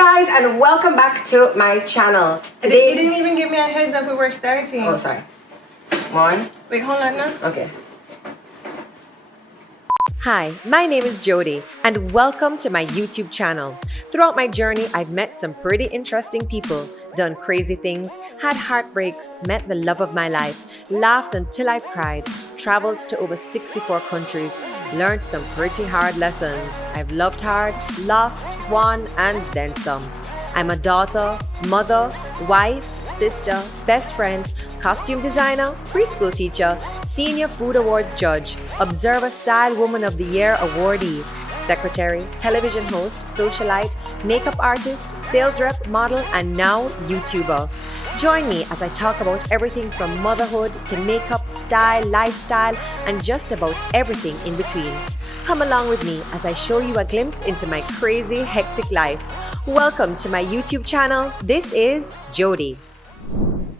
guys, and welcome back to my channel. Today, you didn't even give me a heads up we were starting. Oh, sorry. One. Wait, hold on now. Okay. Hi, my name is Jodi, and welcome to my YouTube channel. Throughout my journey, I've met some pretty interesting people, done crazy things, had heartbreaks, met the love of my life, laughed until I cried, traveled to over 64 countries, learned some pretty hard lessons. I've loved hard, lost, won, and then some. I'm a daughter, mother, wife, sister, best friend, costume designer, preschool teacher, senior food awards judge, Observer Style Woman of the Year awardee, secretary, television host, socialite, makeup artist, sales rep, model, and now YouTuber. Join me as I talk about everything from motherhood to makeup, style, lifestyle, and just about everything in between. Come along with me as I show you a glimpse into my crazy, hectic life. Welcome to my YouTube channel. This is Jodi.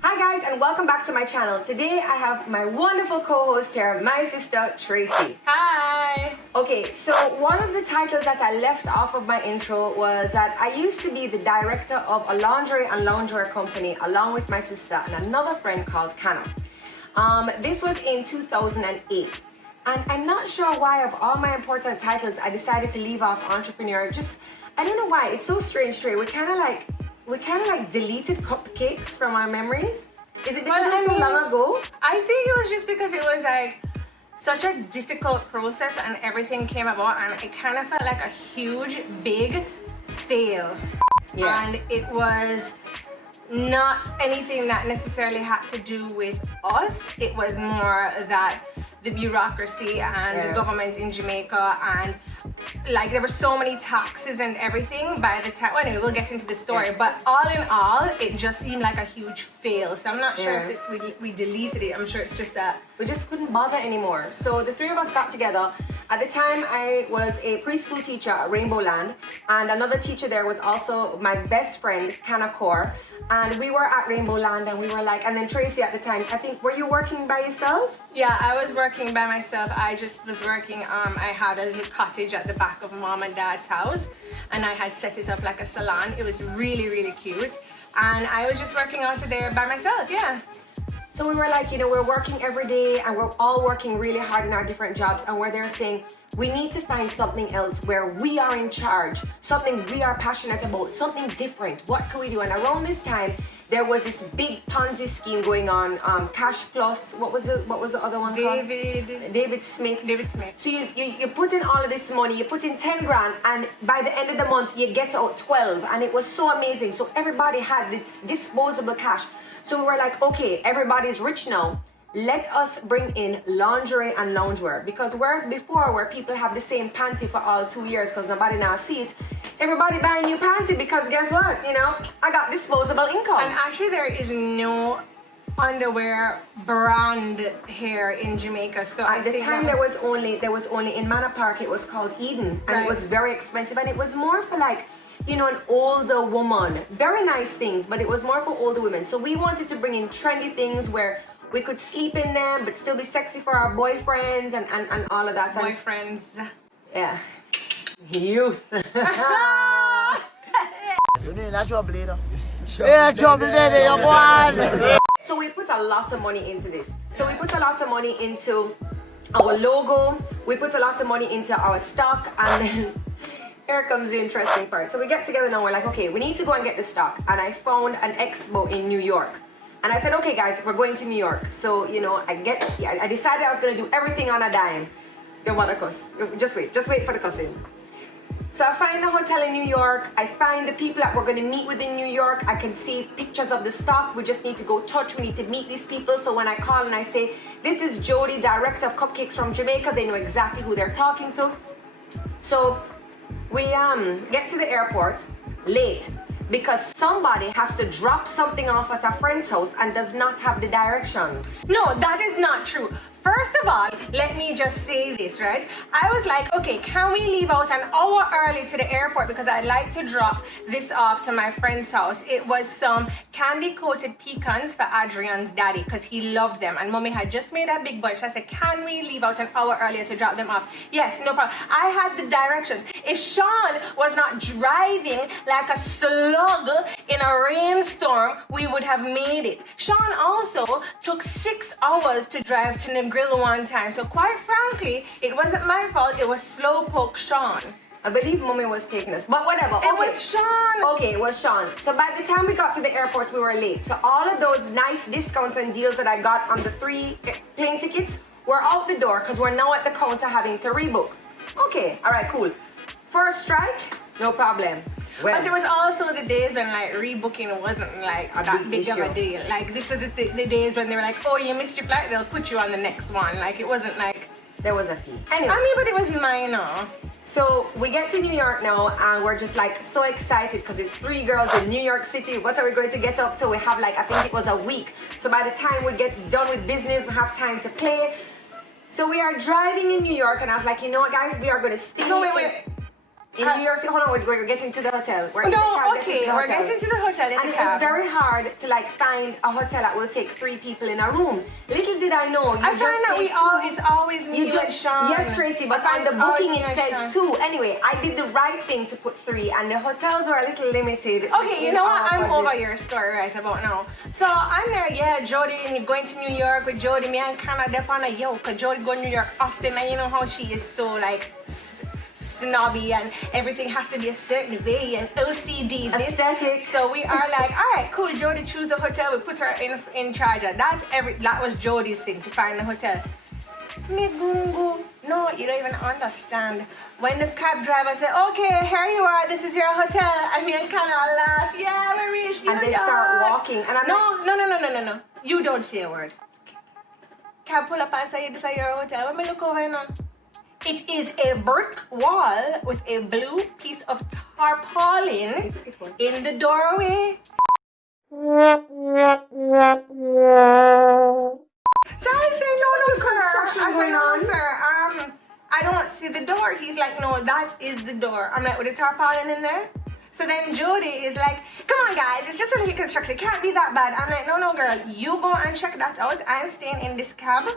Hi guys, and welcome back to my channel. Today I have my wonderful co-host here, my sister Traci. Hi. Okay, so one of the titles that I left off of my intro was that I used to be the director of a lingerie and loungewear company along with my sister and another friend called Kana. This was in 2008. And I'm not sure why of all my important titles I decided to leave off entrepreneur. I don't know why. It's so strange, Trey. We kind of like deleted CupKakes from our memories. Is it because it's so long ago? I think it was just because it was like such a difficult process and everything came about and it kind of felt like a huge, big fail. Yeah. And it was not anything that necessarily had to do with us. It was more that the bureaucracy and the government in Jamaica and like there were so many taxes and everything by the time, well, anyway, we'll get into the story, but all in all, it just seemed like a huge fail. So I'm not sure if it's we deleted it. I'm sure it's just that we just couldn't bother anymore. So the three of us got together. At the time, I was a preschool teacher at Rainbow Land, and another teacher there was also my best friend, Kana Core. And we were at Rainbow Land, and we were like, and then Traci at the time, I think, were you working by yourself? Yeah, I was working by myself. I just was working, I had a little cottage at the back of mom and dad's house, and I had set it up like a salon. It was really, really cute. And I was just working out there by myself, yeah. So we were like, we're working every day and we're all working really hard in our different jobs, and we're there saying, we need to find something else where we are in charge, something we are passionate about, something different. What can we do? And around this time, there was this big Ponzi scheme going on, Cash Plus, what was the other one called? David Smith. So you put in all of this money, you put in 10 grand, and by the end of the month, you get out 12, and it was so amazing. So everybody had this disposable cash. So we were like, okay, everybody's rich now. Let us bring in lingerie and loungewear, because whereas before where people have the same panty for all 2 years because nobody now see it, everybody buy a new panty because guess what? I got disposable income. And actually there is no underwear brand here in Jamaica. So at the time there was only in Manor Park, it was called Eden, and it was very expensive, and it was more for like an older woman. Very nice things, but it was more for older women. So we wanted to bring in trendy things where we could sleep in them but still be sexy for our boyfriends and all of that. Boyfriends. Yeah. Youth. So we put a lot of money into this. So we put a lot of money into our logo, we put a lot of money into our stock, and then here comes the interesting part. So we get together now, we're like, okay, we need to go and get the stock. And I found an expo in New York. And I said, okay guys, we're going to New York. So, I decided I was gonna do everything on a dime. Don't wanna cuss. Just wait for the cussing. So I find the hotel in New York. I find the people that we're gonna meet with in New York. I can see pictures of the stock. We just need to go touch. We need to meet these people. So when I call and I say, this is Jodi, director of CupKakes from Jamaica, they know exactly who they're talking to. So we get to the airport late, because somebody has to drop something off at a friend's house and does not have the directions. No, that is not true. First of all, let me just say this, right? I was like, okay, can we leave out an hour early to the airport because I'd like to drop this off to my friend's house. It was some candy coated pecans for Adrian's daddy because he loved them, and mommy had just made a big bunch. I said, can we leave out an hour earlier to drop them off? Yes, no problem. I had the directions. If Sean was not driving like a slug in a rainstorm, we would have made it. Sean also took 6 hours to drive to the grill one time, so quite frankly, it wasn't my fault. It was slowpoke Sean. I believe mommy was taking us, but whatever. It was Sean. Okay, it was Sean. So by the time we got to the airport, we were late. So all of those nice discounts and deals that I got on the 3 plane tickets were out the door because we're now at the counter having to rebook. Okay, all right, cool. First strike, no problem. Well, but it was also the days when like rebooking wasn't like that big of a deal. Like this was the days when they were like, oh, you missed your flight, they'll put you on the next one. Like it wasn't like there was a fee. Anyway, I mean, but it was minor. So we get to New York now and we're just like so excited because it's 3 girls in New York City. What are we going to get up to? We have like, I think it was a week. So by the time we get done with business, we have time to play. So we are driving in New York and I was like, you know what guys, we are going to stay in New York City. Hold on, we're getting to the hotel. We're getting to the hotel. And it's very hard to like find a hotel that will take 3 people in a room. Little did I know. I find that it's always me and Sean. Yes, Tracy, but on the booking it says 2. Anyway, I did the right thing to put 3, and the hotels were a little limited. Okay, you know what? I'm over your story right about now. So I'm there, yeah, Jodi, and you're going to New York with Jodi. Me and Canada on a yoke, because Jodi go to New York often, and you know how she is so like snobby and everything has to be a certain way and OCD aesthetic. So we are like, all right, cool, Jodi choose a hotel, we put her in charge of that. That was Jodi's thing, to find a hotel. Me gungu. No, you don't even understand. When the cab driver said, okay, here you are, this is your hotel, and me and kind of laugh, yeah, we reached New York. And they start walking, and I'm no. You don't say a word. Cab pull up and say, this is your hotel. Let me look over now. It is a brick wall with a blue piece of tarpaulin in the doorway. So I said, no, sir, I don't see the door. He's like, no, that is the door. I'm like, with the tarpaulin in there? So then Jodi is like, come on guys, it's just a little construction, it can't be that bad. I'm like, no girl, you go and check that out. I'm staying in this cab.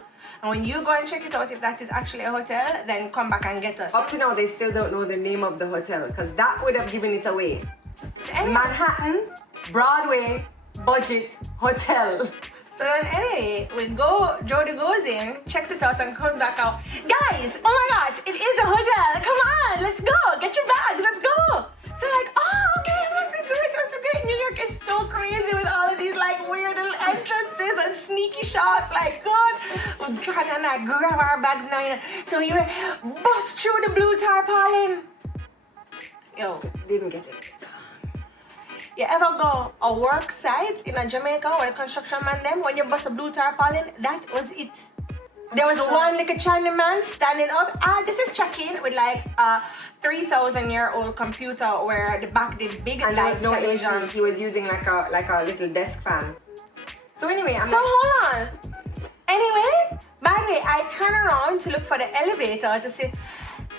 And when you go and check it out, if that is actually a hotel, then come back and get us. Up to now, they still don't know the name of the hotel because that would have given it away. So anyway, Manhattan, Broadway, budget hotel. So then anyway, Jodi goes in, checks it out and comes back out. Guys, oh my gosh, it is a hotel. Come on, let's go. Get your bags, let's go. So like, oh, okay, it must be great. New York is so crazy with all of these like weird little entrances and sneaky shops. Like, God, we're trying to like grab our bags now. You know. So you bust through the blue tarpaulin. Yo, didn't get it. You ever go a work site in a Jamaica where the construction man them, when you bust a blue tarpaulin, that was it. There was one like a Chinese man standing up. This is check-in with like a 3,000-year-old computer where the back did big and lights. No AC. He was using like a little desk fan. So anyway, hold on. Anyway, by the way, I turn around to look for the elevator to see.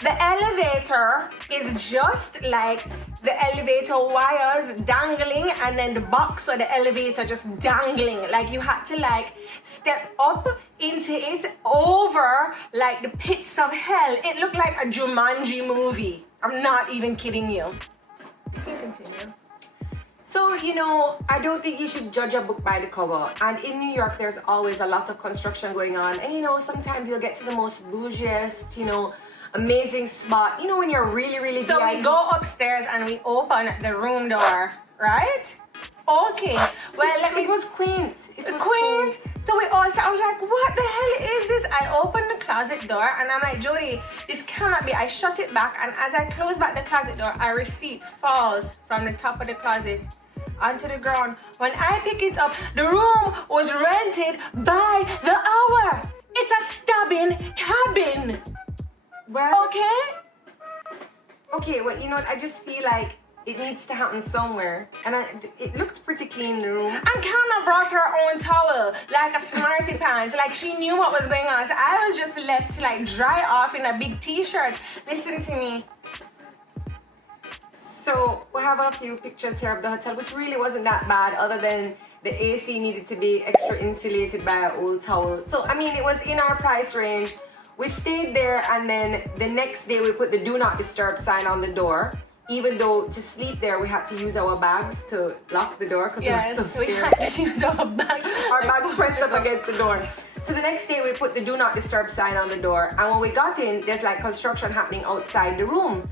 The elevator is just like the elevator wires dangling and then the box of the elevator just dangling. Like you had to like step up into it over like the pits of hell. It looked like a Jumanji movie. I'm not even kidding you. You can continue. So, you know, I don't think you should judge a book by the cover. And in New York, there's always a lot of construction going on. And, you know, sometimes you'll get to the most bougiest, you know, amazing spot. You know, when you're really, really So VIP. we go upstairs and we open the room door, right? Okay. Well, it was quaint. It was quaint. So I was like, what the hell is this? I opened the closet door and I'm like, Jodi, this cannot be. I shut it back, and as I close back the closet door, a receipt falls from the top of the closet onto the ground. When I pick it up, the room was rented by the hour. It's a stabbing cabin. Well, okay, well, you know what? I just feel like it needs to happen somewhere. And it looked pretty clean in the room. And Kama brought her own towel, like a smarty pants. Like she knew what was going on. So I was just left to like dry off in a big t-shirt. Listen to me. So we have a few pictures here of the hotel, which really wasn't that bad, other than the AC needed to be extra insulated by an old towel. So I mean, it was in our price range. We stayed there, and then the next day we put the do not disturb sign on the door. Even though to sleep there we had to use our bags to lock the door because we were so scared. We had to use our bags. Our bags pressed up against the door. So the next day we put the do not disturb sign on the door, and when we got in, there's like construction happening outside the room.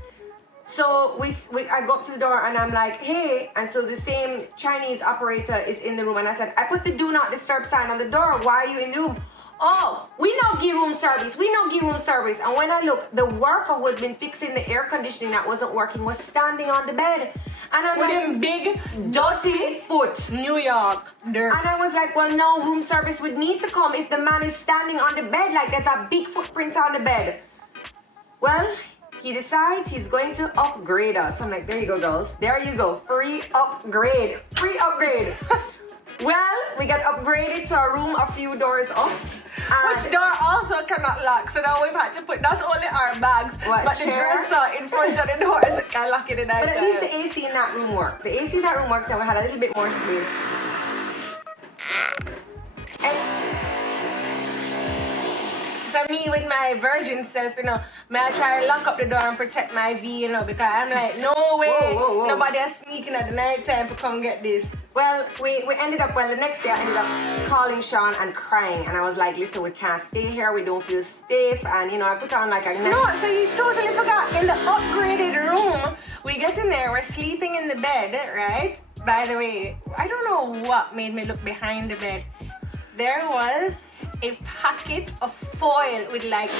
So I go up to the door and I'm like, hey, and so the same Chinese operator is in the room, and I said, I put the do not disturb sign on the door. Why are you in the room? Oh, we no give room service. We no give room service. And when I look, the worker who has been fixing the air conditioning that wasn't working was standing on the bed. And I'm like, big, dirty foot, New York, dirt. And I was like, well, no, room service would need to come if the man is standing on the bed, like there's a big footprint on the bed. Well, he decides he's going to upgrade us. I'm like, there you go, girls. There you go. Free upgrade. Free upgrade. Well, we got upgraded to a room a few doors up. Which door also cannot lock. So now we've had to put not only our bags, but the dresser in front of the doors and can lock it in. But at least the AC in that room worked. The AC in that room worked, and we had a little bit more space. And so me with my virgin self, you know, may I try to lock up the door and protect my V, you know, because I'm like, no way, whoa. nobody is sneaking at the night time to come get this. Well, we ended up, the next day I ended up calling Sean and crying, and I was like, listen, we can't stay here, we don't feel safe, and you know, I put on like a... No, so you totally forgot, in the upgraded room, we get in there, we're sleeping in the bed, right? By the way, I don't know what made me look behind the bed. There was a packet of foil with like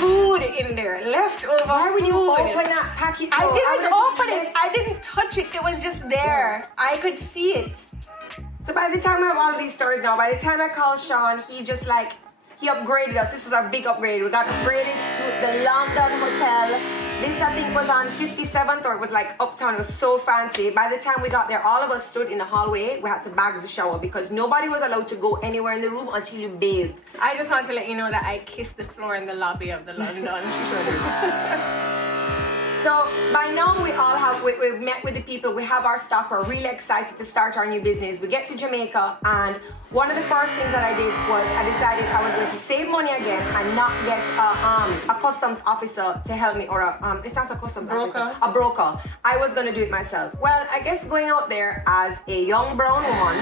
food in there, leftover. Why would you food. open that packet? I didn't open it. I didn't touch it. It was just there. I could see it. So by the time I have all these stories now, by the time I called Sean, he just like, he upgraded us. This was a big upgrade. We got upgraded to the London Hotel. This I think was on 57th, or it was like uptown. It was so fancy. By the time we got there, all of us stood in the hallway. We had to bag the shower because nobody was allowed to go anywhere in the room until you bathed. I just want to let you know that I kissed the floor in the lobby of the London. She sure did. So by now we all have, we've met with the people, we have our stock, we're really excited to start our new business. We get to Jamaica, and one of the first things that I did was I decided I was going to save money again and not get a customs officer to help me, or it's not a customs officer, a broker. I was going to do it myself. Well, I guess going out there as a young brown woman,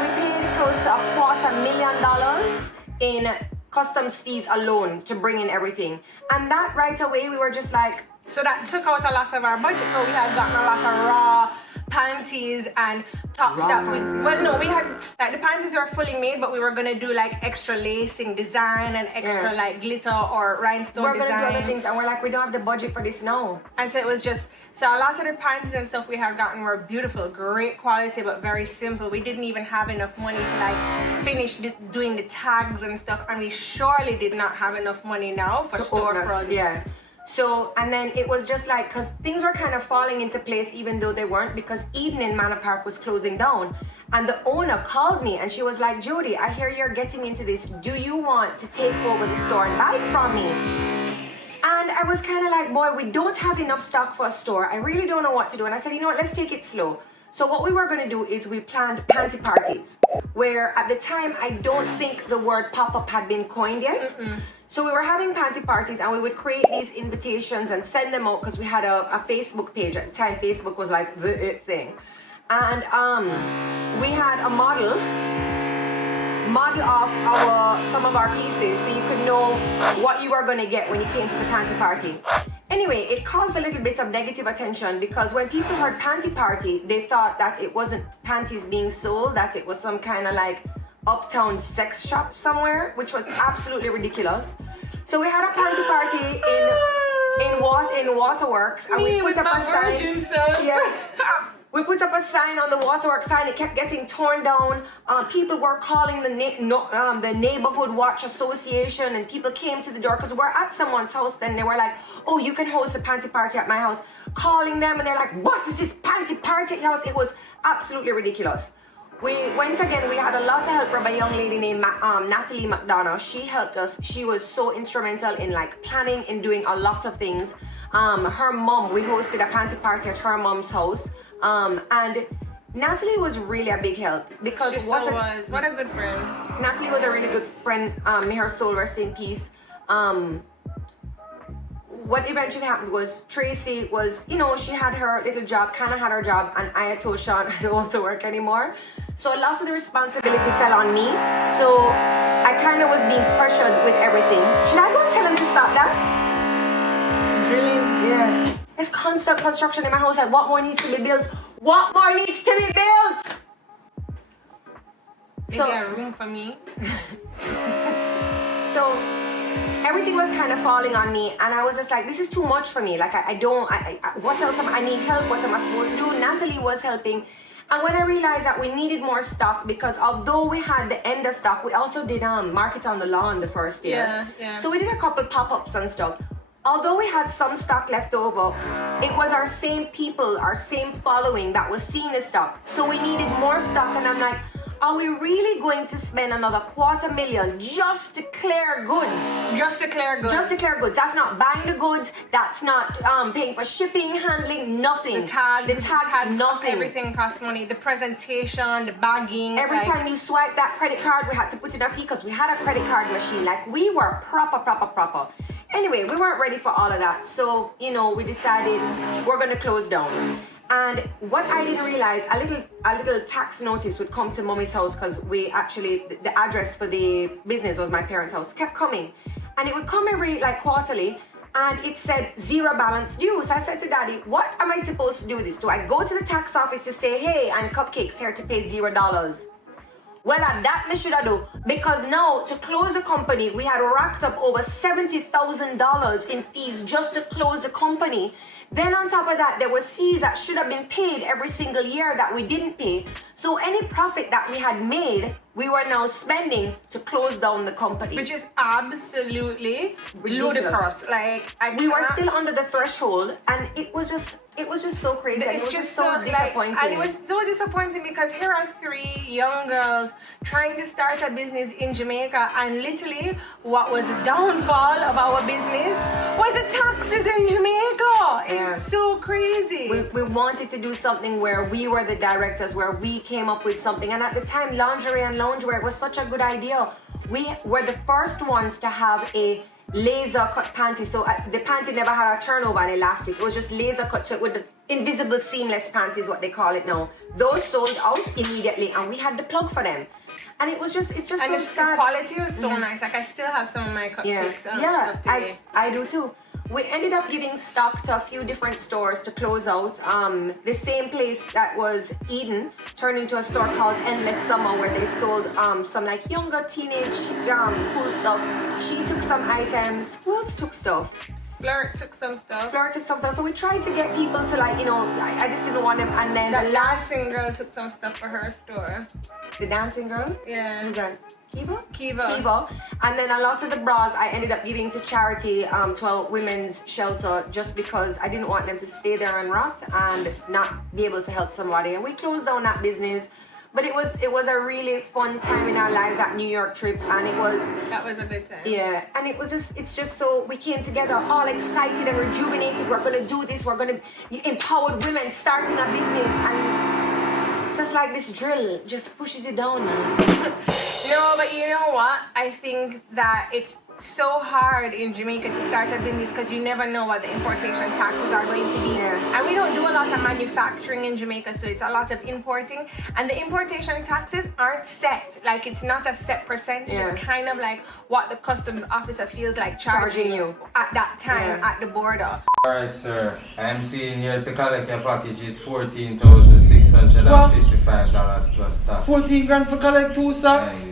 we paid close to $250,000 in customs fees alone to bring in everything, and that right away we were just like, so that took out a lot of our budget. So we had gotten a lot of raw panties and tops that we, well no, we had like the panties were fully made, but we were gonna do like extra lacing design and extra like glitter or rhinestone design. We're gonna do other things, and we're like, we don't have the budget for this now. And so it was just, so a lot of the panties and stuff we had gotten were beautiful, great quality, but very simple. We didn't even have enough money to like finish doing the tags and stuff, and we surely did not have enough money now for storefronts. Yeah. So, and then it was just like, because things were kind of falling into place even though they weren't, because Eden in Manor Park was closing down. And the owner called me and she was like, Jodi, I hear you're getting into this. Do you want to take over the store and buy it from me? And I was kind of like, boy, we don't have enough stock for a store. I really don't know what to do. And I said, you know what, let's take it slow. So what we were going to do is we planned panty parties, where at the time, I don't think the word pop-up had been coined yet. So we were having panty parties, and we would create these invitations and send them out because we had a Facebook page. At the time, Facebook was like the it thing. And we had a model of some of our pieces, so you could know what you were going to get when you came to the panty party. Anyway, it caused a little bit of negative attention because when people heard panty party, they thought that it wasn't panties being sold, that it was some kind of like uptown sex shop somewhere, which was absolutely ridiculous. So we had a panty party in Waterworks, and we put up a sign. Yes. We put up a sign on the waterworks sign. It kept getting torn down. People were calling the neighborhood watch association, and people came to the door because we're at someone's house. Then they were like, "Oh, you can host a panty party at my house." Calling them, and they're like, "What is this panty party at your house?" It was absolutely ridiculous. We went again. We had a lot of help from a young lady named Natalie McDonough. She helped us. She was so instrumental in like planning and doing a lot of things. Her mom, we hosted a panty party at her mom's house. And Natalie was really a big help because what a good friend. Natalie was a really good friend. May her soul rest in peace. What eventually happened was Traci was, you know, she had her little job, kind of had her job, and I had told Sean I don't want to work anymore. So a lot of the responsibility fell on me. So I kind of was being pressured with everything. Should I go and tell him to stop that? Drilling? Yeah. There's constant construction in my house. Like, what more needs to be built? What more needs to be built? Is there a room for me? So everything was kind of falling on me, and I was just like, this is too much for me. Like, what else I need help. What am I supposed to do? Natalie was helping. And when I realized that we needed more stock, because although we had the end of stock, we also did market on the lawn the first year. Yeah. So we did a couple pop-ups and stuff. Although we had some stock left over, it was our same people, our same following that was seeing the stock. So we needed more stock, and I'm like, are we really going to spend another $250,000 just to clear goods? Just to clear goods. Just to clear goods. That's not buying the goods. That's not paying for shipping, handling, nothing. The tags, nothing. Everything costs money. The presentation, the bagging. Every time you swipe that credit card, we had to put in a fee because we had a credit card machine. Like, we were proper. Anyway, we weren't ready for all of that. So, you know, we decided we're going to close down. And what I didn't realize, a little tax notice would come to mommy's house, because we actually, the address for the business was my parents' house, kept coming. And it would come every, like, quarterly, and it said 0 balance due. So I said to Daddy, what am I supposed to do with this? Do I go to the tax office to say, hey, I'm CupKakes here to pay $0? Well, at that me should I do, because now to close the company, we had racked up over $70,000 in fees just to close the company. Then on top of that, there was fees that should have been paid every single year that we didn't pay. So any profit that we had made, we were now spending to close down the company. Which is absolutely ludicrous. Like, we were still under the threshold, and it was just so crazy. It was just so disappointing. And it was so disappointing because here are 3 young girls trying to start a business in Jamaica, and literally what was the downfall of our business was the taxes in Jamaica. It's so crazy. We wanted to do something where we were the directors, where we came up with something. And at the time, Lingerie and Lounge Wear was such a good idea. We were the first ones to have a laser cut panty. So the panty never had a turnover and elastic. It was just laser cut. So it would invisible seamless panty is what they call it now. Those sold out immediately, and we had the plug for them. And it's just so sad. The quality was so nice. Like, I still have some of my cupcakes. Stuff today. I do too. We ended up giving stock to a few different stores to close out. The same place that was Eden turned into a store called Endless Summer, where they sold some like younger teenage cool stuff. She took some items. Who else took stuff? Fleur took some stuff. So we tried to get people to, like, you know, I just didn't want them. And then the dancing girl took some stuff for her store. The dancing girl? Yeah. Who's that? Kiva. And then a lot of the bras I ended up giving to charity, to a women's shelter, just because I didn't want them to stay there and rot and not be able to help somebody. And we closed down that business. But it was a really fun time in our lives, that New York trip, and that was a good time. Yeah, and it's just so, we came together all excited and rejuvenated. We're gonna do this. We're gonna empower women starting a business, and it's just like this drill just pushes you down, man. No, but you know what? I think that it's so hard in Jamaica to start a business because you never know what the importation taxes are going to be. Yeah. And we don't do a lot of manufacturing in Jamaica, so it's a lot of importing. And the importation taxes aren't set. Like, it's not a set percentage. Yeah. It's kind of like what the customs officer feels like charging you at that time at the border. Alright, sir. I'm seeing here to collect your package is $14,655 plus tax. 14 grand for collect 2 socks?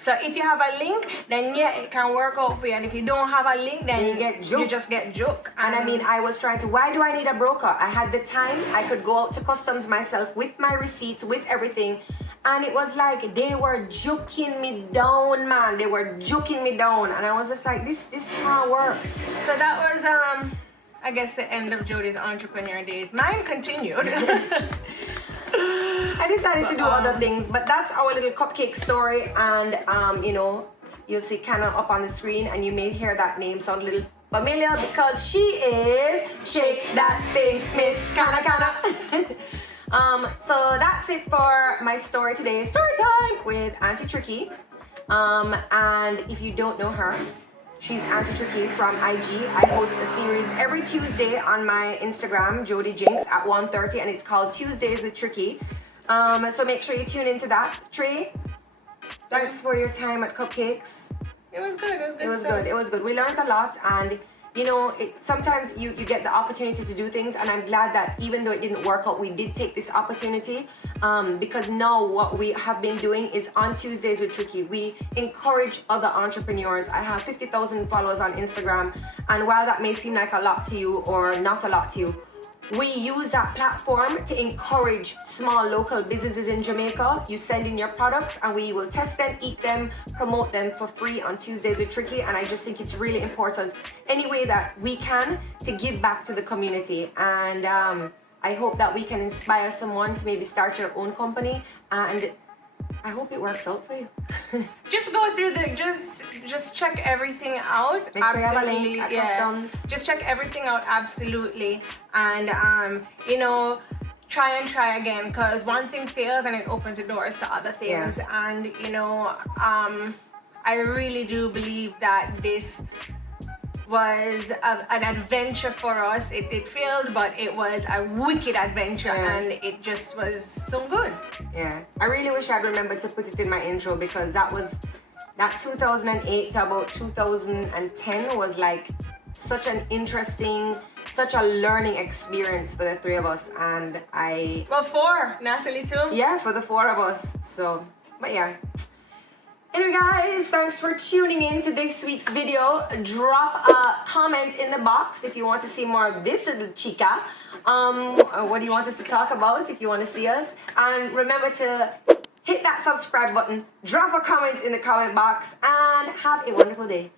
So if you have a link, then yeah, it can work out for you. And if you don't have a link, then you get joked. You just get joked. And I mean, I was trying to, why do I need a broker? I had the time, I could go out to customs myself with my receipts, with everything. And it was like, they were joking me down, man. They were joking me down. And I was just like, this can't work. So that was, I guess, the end of Jodi's entrepreneur days. Mine continued. I decided to do other things, but that's our little cupcake story. And, you know, you'll see Kana up on the screen, and you may hear that name sound a little familiar because she is Shake That Thing, Miss Kana. So that's it for my story today. Story time with Auntie Tricky. And if you don't know her, she's Auntie Tricky from IG. I host a series every Tuesday on my Instagram, Jodi Jinx, at 1:30, and it's called Tuesdays with Tricky. So make sure you tune into that. Trey, thanks for your time at CupKakes. It was good. It was good. We learned a lot, and you know, sometimes you get the opportunity to do things, and I'm glad that even though it didn't work out, we did take this opportunity, because now what we have been doing is on Tuesdays with Tricky, we encourage other entrepreneurs. I have 50,000 followers on Instagram, and while that may seem like a lot to you or not a lot to you, we use that platform to encourage small local businesses in Jamaica. You send in your products and we will test them, eat them, promote them for free on Tuesdays with Tricky. And I just think it's really important, any way that we can, to give back to the community. And I hope that we can inspire someone to maybe start your own company, and I hope it works out for you. Just go through just check everything out. Make sure you have a link at customs. Just check everything out, absolutely. And you know, try again, because one thing fails and it opens the doors to other things. Yeah. And you know, I really do believe that this was an adventure for us. It failed, but it was a wicked adventure, and it just was so good. Yeah, I really wish I'd remembered to put it in my intro, because that 2008 to about 2010 was like such an interesting, such a learning experience for the three of us. And Well, four, Natalie too. Yeah, for the four of us. So, but yeah. Anyway guys, thanks for tuning in to this week's video. Drop a comment in the box if you want to see more of this little chica. What do you want us to talk about if you want to see us? And remember to hit that subscribe button, drop a comment in the comment box, and have a wonderful day.